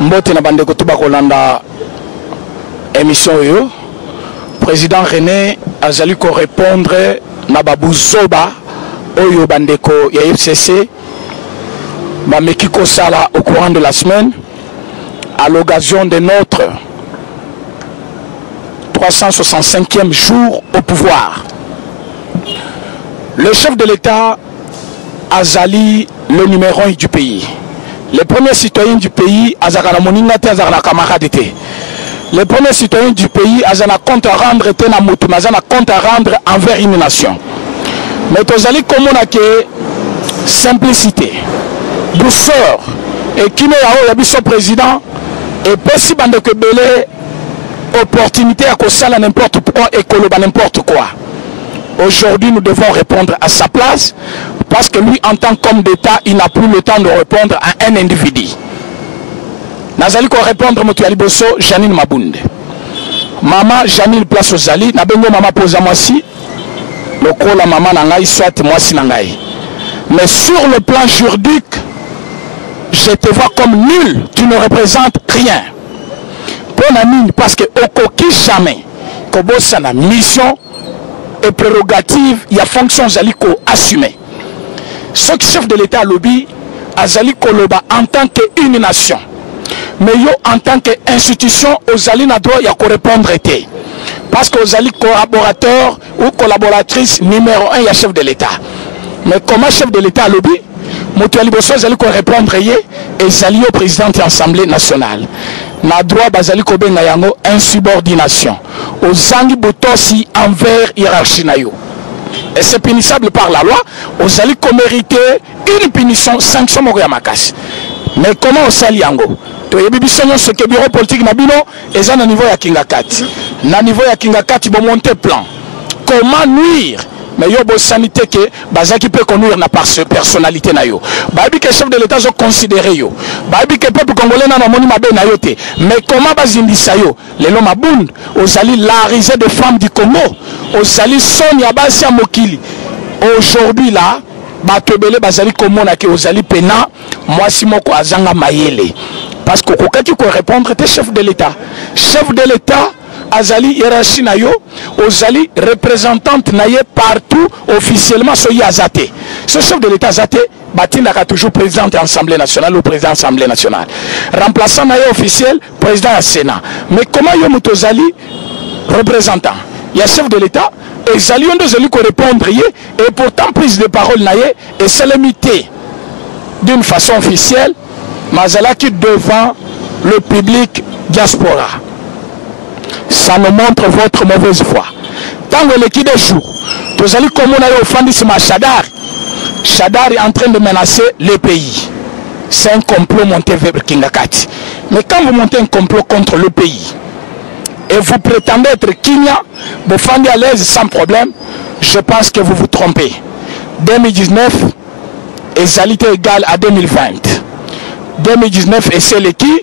Mbote na bande kotuba kolanda émission yo. Président René azali ko répondre na babuzoba oyo bandeko ya FCC ba mekiko sala au courant de la semaine à l'occasion de notre 365e jour au pouvoir. Le chef de l'État azali le numéro 1 du pays. Les premiers citoyens du pays, azakala moninga te azakala camarade te. Les premiers citoyens du pays, azana compte à rendre te na mutu, azana compte à rendre envers une nation. Mais tozali komona ke simplicité, douceur et qui ya biso président et pesi bande ke belé opportunité à kosala n'importe quoi et koloba n'importe quoi. Aujourd'hui, nous devons répondre à sa place parce que lui, en tant qu'homme d'État, il n'a plus le temps de répondre à un individu. Nazali ko répondre Motuali Bosso, Janine Mabunde. Maman Janine place aux Ali, nabengo maman posa moi si, le ko la maman nangai soit moi si nangai. Mais sur le plan juridique, je te vois comme nul, tu ne représentes rien. Pour Namine, parce que au coquille jamais, Kobosa na mission et prérogative, il y a fonction Zaliko assumée. Ce qui chef de l'État lobby, Azaliko Loba en tant qu'une nation. Mais yo en tant qu'institution, aux alliés n'a droit à répondre été. Parce qu'aux alliés collaborateurs ou collaboratrices numéro 1, il y a chef de l'État. Mais comment chef de l'État lobby, Motuali Bosso Zaliko répondre et Zali au président de l'Assemblée nationale. Na droit Bazaliko Bengayango insubordination. Aux zangi botosi envers hiérarchie nayo. Et c'est punissable par la loi. Aux alliés mériter une punition, sanction Moriamakas. Mais comment au Saliango? Ce que le bureau politique Nabino est à niveau ya Kingakati. Na niveau ya Kingakati, bon monter plan. Comment nuire? Mais il y a une sanité que Bazaki peut conduire na par personnalité na yo. Babi que chef de l'État ont considéré yo. Babi que peuple congolais na moni mabe na yote. Mais comment bazindisa yo? Les lois mabund, aux alliés larisés de femmes du Congo, aux alliés Sonia Basia Mokili. Aujourd'hui là, batebele bazali komona ke aux alliés pena, moi si moko azanga mayele. Parce que quand tu peux répondre, tu es chef de l'État. Chef de l'État, Azali hiérarchie nayo, Ozali représentante naye partout officiellement soyez azate. Ce chef de l'État azate, Batina a toujours président de l'Assemblée nationale ou président de l'Assemblée nationale. Remplaçant naye officiel, président du Sénat. Mais comment yomuto Zali représentant? Il y a chef de l'État, et Zali on doit Zali répondre et pourtant prise de parole naye et c'est limité d'une façon officielle. Mazala qui devant le public diaspora. Ça nous montre votre mauvaise foi. Tant que l'équipe joue, vous allez comme on a eu au fondissement Chadar. Chadar est en train de menacer le pays. C'est un complot monté vers Kingakati. Mais quand vous montez un complot contre le pays et vous prétendez être Kinya, vous fondez à l'aise sans problème, je pense que vous vous trompez. 2019 est égal à 2020. 2019 et c'est qui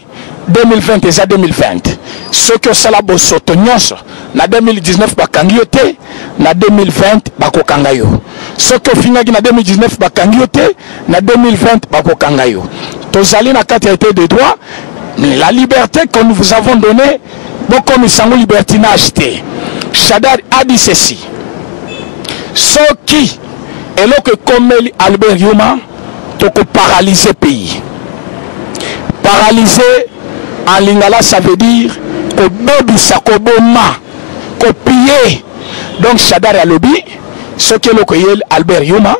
2020 et ça 2020. Ce que cela bosso tonyonso na 2019 bakangiote na 2020 bakokangayo. Ce que finaki na 2019 bakangiote na 2020 bakokangayo. Tozali na qualité de droit, la liberté que nous vous avons donnée, beaucoup nous sommes libertinage. Chadar a dit ceci. Ce qui est là que comme Albert Yuma, tu peux paralyser le pays. Paralysé en lingala, ça veut dire que Bobi Sakoboma, copier. Donc Chadar Alobi, ce que le Koyel Albert Yuma,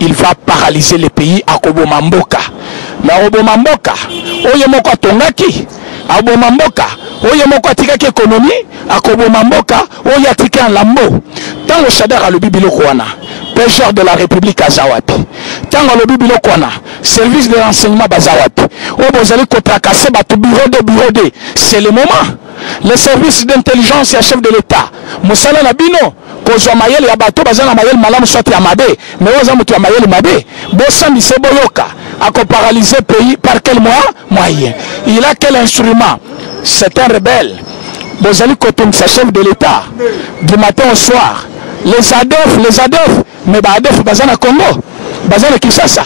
il va paralyser le pays à Kobomamboka. Mais à Kobomamboka, Oyemoko Tongaki, à Kobomamboka, Oyemoko Tikaki économie, à Kobomamboka, Oyatika en Lambo. Tant le Chadar Alobi Bilokwana, pêcheur de la République à Zawapi. Tant le Bibilokwana, service de renseignement à Zawapi. Vous allez tracasser votre bureau de. C'est le moment. Les services d'intelligence et le chef de l'État. Moussala Nabino, Kozo Mayel et Abato, Bazana Mayel Malam soit Yamade, mais Ozamutu Mayel Mabe, Bossan Seboyoka, a paralysé le pays par quel moyen? Il a quel instrument? C'est un rebelle. Vous allez Kotum, c'est chef de l'État, du matin au soir. Les ADF, mais ADF Bazana Congo, Bazana Kishasa.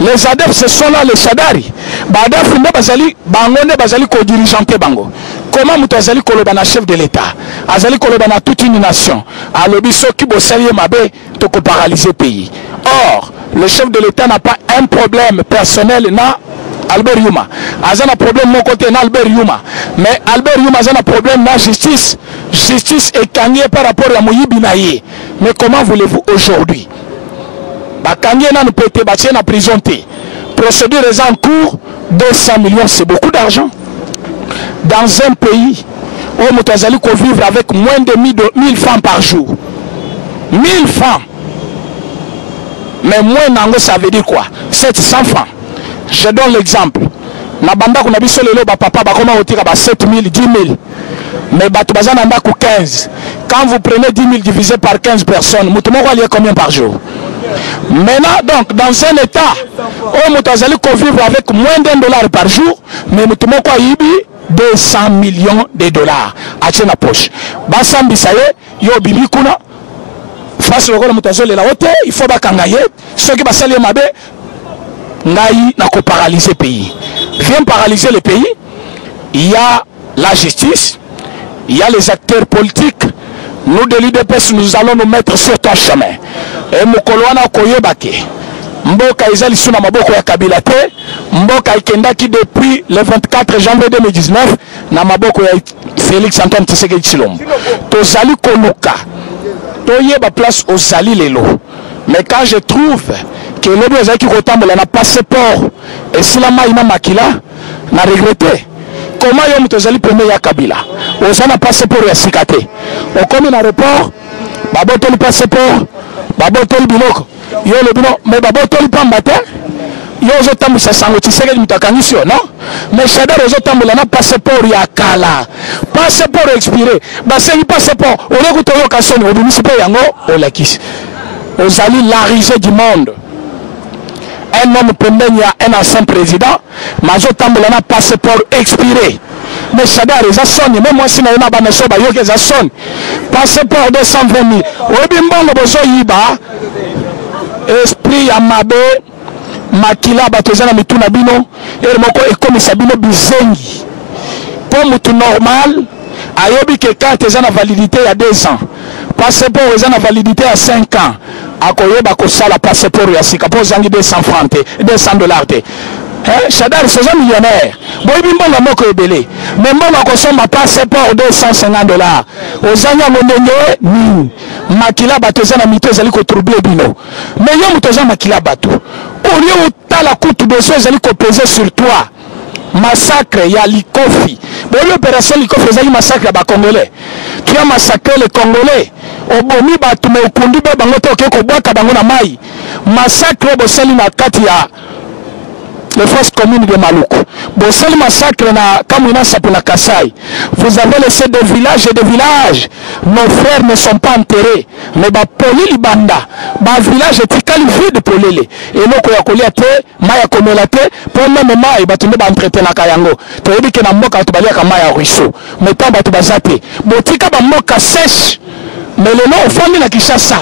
Les ADF, ce sont là les Chadari. Badafi nde bazali bango nde bazali ko dirigeante bango. Comment muto azali koloba na chef de l'État, azali koloba na toute une nation, alobi soki bosali mabe to ko paralyser pays. Or, le chef de l'État n'a pas un problème personnel na Albert Yuma. Azana problème mon côté na Albert Yuma. Mais Albert Yuma azana problème na justice. Justice est gagnée par rapport à Moyibi Naye. Mais comment voulez-vous aujourd'hui? Bakangé na nous pété bâtir na prison. Procédure est en cours, 200 millions, c'est beaucoup d'argent. Dans un pays où Moutazali peut vivre avec moins de 1000 francs par jour. 1000 francs. Mais moins nango, ça veut dire quoi? 700 francs. Je donne l'exemple. Na banda kuna biso lelo ba papa ba koma otira ba 7000, 10 000. Mais ba tubaza nanda ku 15. Quand vous prenez 10 000 divisé par 15 personnes, moutoumoko allié combien par jour? Maintenant, donc, dans un état où Moutazali peut vivre avec moins d'$1 par jour, mais Moutoumoko a eu 200 millions de dollars à la poche. Bassam Bissaye, yo bibi kuna, face au rôle Moutazoli la haute, il faut bakangaye, ceux qui bassali mabe, n'aïe n'a qu'à paralyser le pays. Vient paralyser le pays, il y a la justice, il y a les acteurs politiques. Nous de l'UDPS, nous allons nous mettre sur ton chemin. Et Moukolwana Koyebake, Mboka Izali Suna Maboko ya Kabila te, Mboka Ikendaki depuis le 24 janvier 2019, na Maboko ya Félix Antoine Tshisekedi Tshilombo. Tozali Koluka, Toyeba place aux Zali Lelo. Mais quand je trouve que l'Obi Ozaki Kotambola n'a pas passeport, et si la maïna Makila n'a regretté, comment yom tozali premier ya Kabila? Ozana passeport ya Sikate. Au comme un aéroport, Babotoli passeport, Babotoli biloko. Yo le bino, mais Babotoli pas matin. Yo zotambu sa sango Tshisekedi mutakangisio, non? Mais Shadar zotambu na passeport ya kala. Passeport expiré. Basengi passeport. On écoute yo kasoni, au municipal yango, au lakis. Ozali la risée du monde. Un homme pendant un ancien président, Mazo Tambolana passeport expiré. Mais Chadar, ils ont même moi, si je n'ai pas de passeport, ils ont passeport 220 000. Oui, bon, le Yiba, esprit Yamabe, Makila, Batozana, Mituna Bino, et Moko et comme Sabino Bizengi. Pour tout normal, Ayobi que quand ils ont la validité il y a 2 ans, passeport ils ont la validité à 5 ans. Akoyeba kosala passeport ya sika po zangi 200 francs $200 Chadar c'est un millionnaire boy bimbo na moko ebele mais mbona kosomba passeport $250 ozanya monenye ni makila bato za na mito ezali ko troubler bino mais yo mutoza makila bato au lieu utala kutu beso ezali ko peser sur toi massacre ya Likofi bon l'opération Likofi ezali massacre ba congolais tu as massacré les congolais obomi batu me ukundi be bango to ke ko bwaka bango na mai massacre bosali na kati ya les forces communes de Maluku bosali massacre na Kamwina Sapuna Kasai. Vous avez laissé des villages et des villages, nos frères ne sont pas enterrés mais ba poli libanda ba village etikali vide polele eloko ya kolia te maya komela te pour même mai batunde ba entretenir na yango to yebi ke na mboka to balia ka maya ruisseau mais tant batu bazate botika ba mboka sèche. Mais le nom, famille na Kinshasa,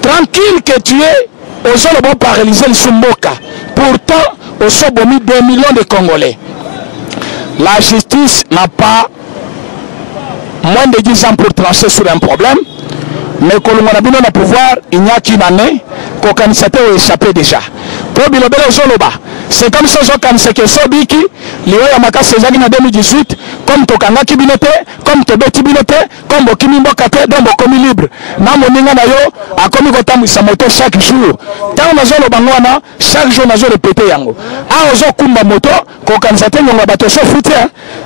tranquille que tu es, aux autres vont paralyser le Sumboka. Pourtant, au Sobomi, 2 millions de Congolais. La justice n'a pas moins de 10 ans pour trancher sur un problème. Mais quand on a bien le pouvoir, il n'y a qu'une année, qu'aucun a échappé déjà. Pour Bilobele Zoloba, c'est comme ça que Sobiki, Léo Yamaka César en 2018, comme Tokanga Kibinote, comme Tobeti Binote, comme Bokimi Mbokate, donc Bokomi libre. Namoninga Nayo, a commis Gotam Samoto chaque jour. Tant on a Zolobangwana, chaque jour on a répété Yango. A Ozo Kumba Moto, qu'aucun certain Yonga Bato Fouté,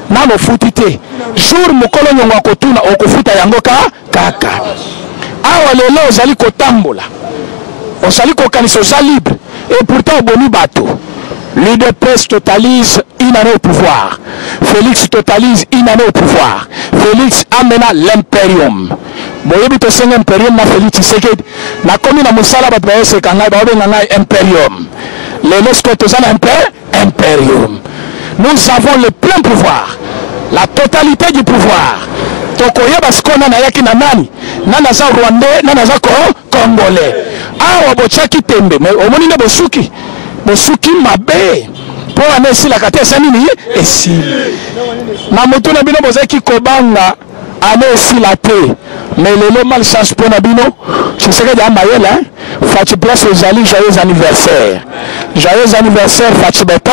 Namo Foutité. Jour Mokolo Yonga Kotuna, Okofuta Yangoka, Kaka. Awa lelo ozali kotambola ozali kokanisa oza libre et pourtant boni bato l'UDPS totalise une année au pouvoir, Félix totalise une année au pouvoir, Félix amena l'impérium boyebi tosenga impérium na Félix Tshisekedi na komi na mosala bato bayoseka ngai baobenga ngai impérium lelo siko toza na impérium. Nous avons le plein pouvoir, la totalité du pouvoir. Tokoyeba skona na yaki na nani nana za Rwandais nana za Congolais awa bochaki tembe mais omoni ne bosuki mabe pour année si la carte ça nini et si na moto na bino bozaki kobanga année si la paix mais le malchance pour na bino tu sais que ya mayela Fati place aux alliés joyeux anniversaire Fati Beton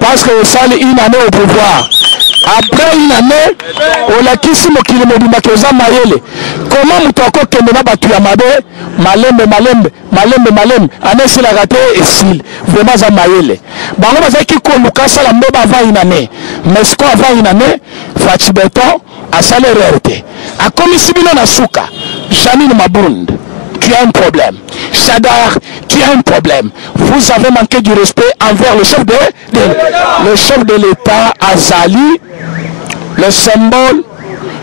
parce que ça une année au pouvoir. Après une année, on a quitté mon kilomètre de Mayele. Comment nous t'avons qu'à battu à Malembe, année c'est la raté et s'il vraiment à Mayele. Bah on va dire qu'on nous casse la moba avant une année. Mais ce qu'on avant une année, Fati Beton a salaire réalité. A commis si bien na souka, Janine Mabund. Tu as un problème. Chadar, tu as un problème. Vous avez manqué du respect envers le chef de l'État Azali, le symbole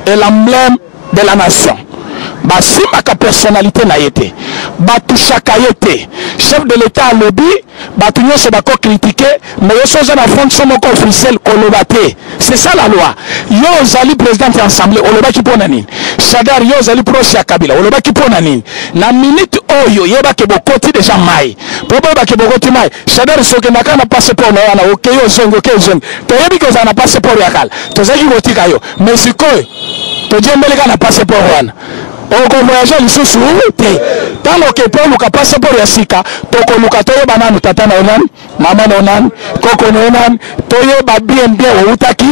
et l'emblème de la nation. Si ma personnalité n'a été, tout chacun été, chef de l'État à lobby, tout le monde se critiqué, mais il y a une fonction officielle c'est ça la loi. Yo Zali président de l'Assemblée, on le qui pour nanin. Chadar yo Zali proche à Kabila, on le qui pour nanin. Na minute oyo yeba ke bokoti déjà mai. Pobo ba ke bokoti mai. Chadar soke naka na passeport na yana OK yo zongo OK zongo. To yebi ko za na passeport yakal. To zaki botika yo. Mais sikoy to jembele ka na passeport wana. On voyage les sous tant que pour nous passer pour la sika toko lukato banana tata na onan mama na onan koko na onan toye ba bien utaki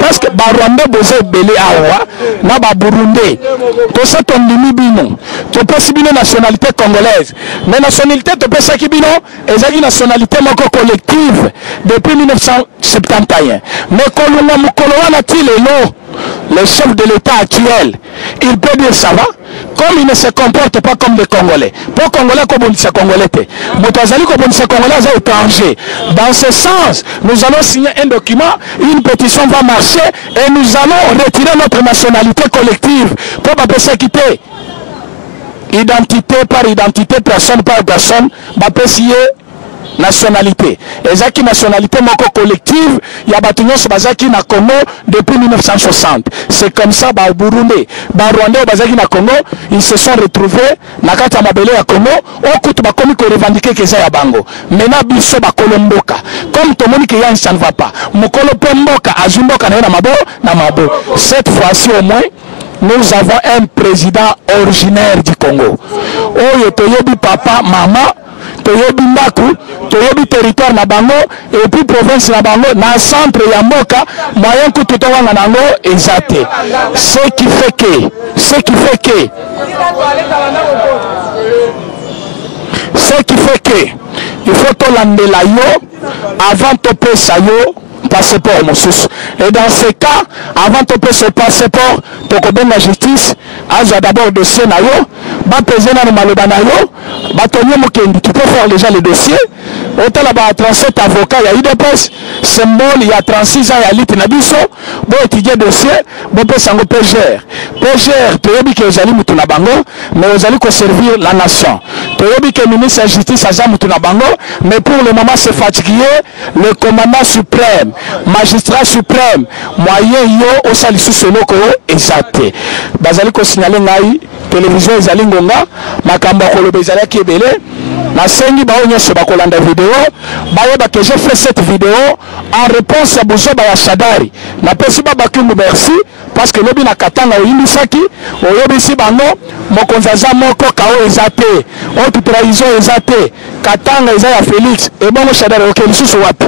parce que ba Rwanda boze belé awa na ba Burundi to ça ton limi bino to possible nationalité congolaise mais nationalité to pesa ki bino ezaki nationalité moko collective depuis 1971 mais kolunga mukolo wana tilelo le chef de l'État actuel, il peut dire ça va, comme il ne se comporte pas comme les Congolais. Pour Congolais, comme on dit Congolais, Congolais étrangers. Dans ce sens, nous allons signer un document, une pétition va marcher et nous allons retirer notre nationalité collective pour ne pas s'équiper. Identité par identité, personne par personne, nationalité. Ezaki nationalité moko collective, ya batunyo so bazaki na Congo depuis 1960. C'est comme ça ba Burundi, ba Rwanda bazaki na Congo, ils se sont retrouvés na kata mabele ya Congo, okutu ba komi ko revendiquer que ça ya bango. Mena biso ba kolomboka. Comme tout le monde qui ça ne va pas. Mokolo pomboka azumboka na mabo. Cette fois-ci au moins nous avons un président originaire du Congo. Oyo toyebi papa, maman toyebi mbaku, toyebi territoire na bango et puis province na bango na centre ya mboka moyen que tout wana nango exacté. Ce qui fait que il faut to landela yo avant to pesa yo passeport mosusu. Et dans ce cas, avant de payer ce passeport, tu connais la justice, as d'abord dossier na yo, ba peser na maloba na yo, ba tonyo mokendi, tu peux faire déjà le dossier. Autant là-bas 37 avocats, il y a UDPS, symbole, il y a 36 ans, il y a lit na biso, bon étudier dossier, bon peut sango PGR. PGR, tu yobi que ozali mutu na bango, mais ozali ko servir la nation. Tu yobi que ministre de la justice aza mutu na bango, mais pour le moment c'est fatigué, le commandant suprême, magistrat suprême, moyen yo osali susonoko exacté. Bazali ko signaler ngai télévision ezali ngonga, makambo koloba ezali ki ebele. Na sengi bao nyonso bakolanda vidéo, bayeba que j'ai fait cette vidéo en réponse à Bozoba ya Shadari. Na pesi ba bakungu merci parce que lobi na katanga oyimisaki, oyebisi bango mokonzaza moko kao ezate, autre trahison ezate, katanga eza ya Félix, et bon Shadari okende lisusu wapi?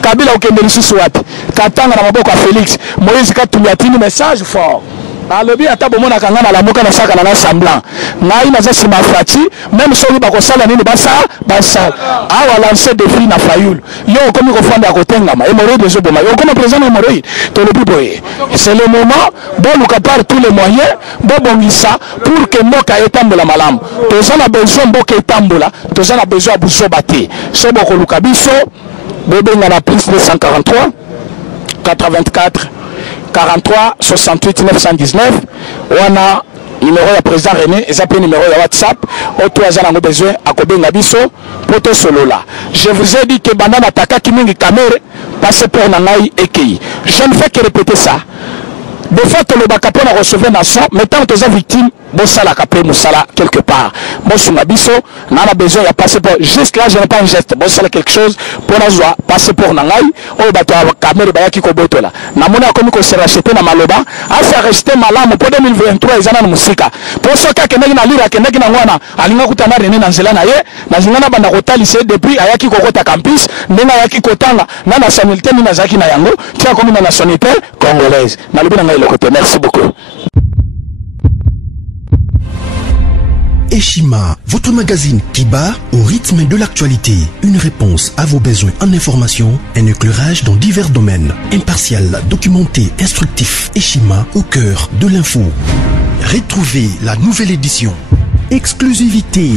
Kabila okende lisusu wapi? Katanga na maboko ya Félix, Moïse Katumbi atini message fort. Alobi ata bomona kanga na lamuka na saka na semblant ngai naza sima frati même soli bakosala nini basa awa lancer défi na Fayulu yo komi ko fanda kotengama hémorroïde de zoboma yo comme président hémorroïde to le biboye c'est le moment bon luka par tous les moyens bon bongisa pour que mboka etambola malamu tozana besoin mboka etambola tozana besoin buzoba te so boko luka biso bobenga na plus 243 84 43 68 919 wana numéro ya président René et appelé numéro ya WhatsApp auto azana ngo besoin akobenga biso poto solola. Je vous ai dit que bandana taka kimingi caméra passer pour nangai ekei. Je ne fais que répéter ça. De fait le bakapo na recevoir nation mais tant que aux victimes Bossala Kapé Moussala quelque part. Bossuma Biso, n'a besoin de passeport. Juste là, je n'ai pas un geste. Bossala quelque chose pour la joie. Passeport Nangai, au bateau à Kamere Bayaki Kobotola. Namona comme qu'on s'est racheté dans Maloba, a fait rester malam pour 2023 et Zana Moussika. Pour ce cas, Kenegina Lira, Kenegina Wana, Alina Koutana René Nanzelana, Nazina Bandarota lycée depuis Ayaki Kokota Campus, Nena Yaki Kotanga, na nationalité Nazaki Nayango, tiens comme une nationalité congolaise. Merci beaucoup. Eshima, votre magazine qui bat au rythme de l'actualité. Une réponse à vos besoins en information, un éclairage dans divers domaines. Impartial, documenté, instructif. Eshima au cœur de l'info. Retrouvez la nouvelle édition. Exclusivité,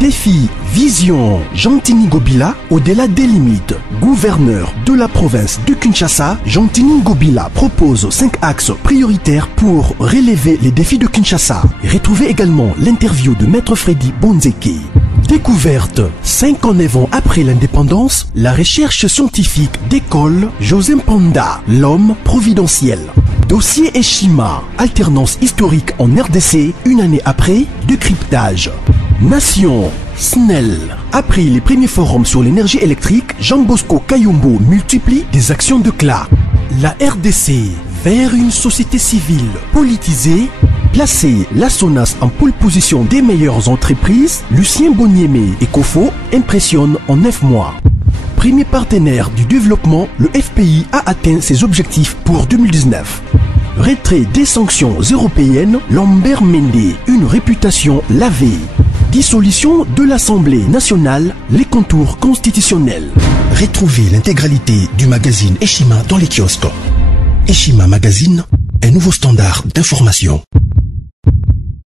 défi, vision. Jean-Tini Ngobila, au-delà des limites. Gouverneur de la province de Kinshasa, Jean-Tini Ngobila propose 5 axes prioritaires pour relever les défis de Kinshasa. Retrouvez également l'interview de Maître Freddy Bonzeke. Découverte, 59 ans après l'indépendance, la recherche scientifique d'école José Mpanda, l'homme providentiel. Dossier Eshima, alternance historique en RDC, une année après, décryptage. Nation, SNEL. Après les premiers forums sur l'énergie électrique, Jean Bosco Kayombo multiplie des actions de CLA. La RDC, vers une société civile politisée. Placer la SONAS en pole position des meilleures entreprises, Lucien Boniemé et Kofo impressionnent en 9 mois. Premier partenaire du développement, le FPI a atteint ses objectifs pour 2019. Retrait des sanctions européennes, Lambert Mende, une réputation lavée. Dissolution de l'Assemblée nationale, les contours constitutionnels. Retrouvez l'intégralité du magazine Eshima dans les kiosques. Eshima Magazine, un nouveau standard d'information.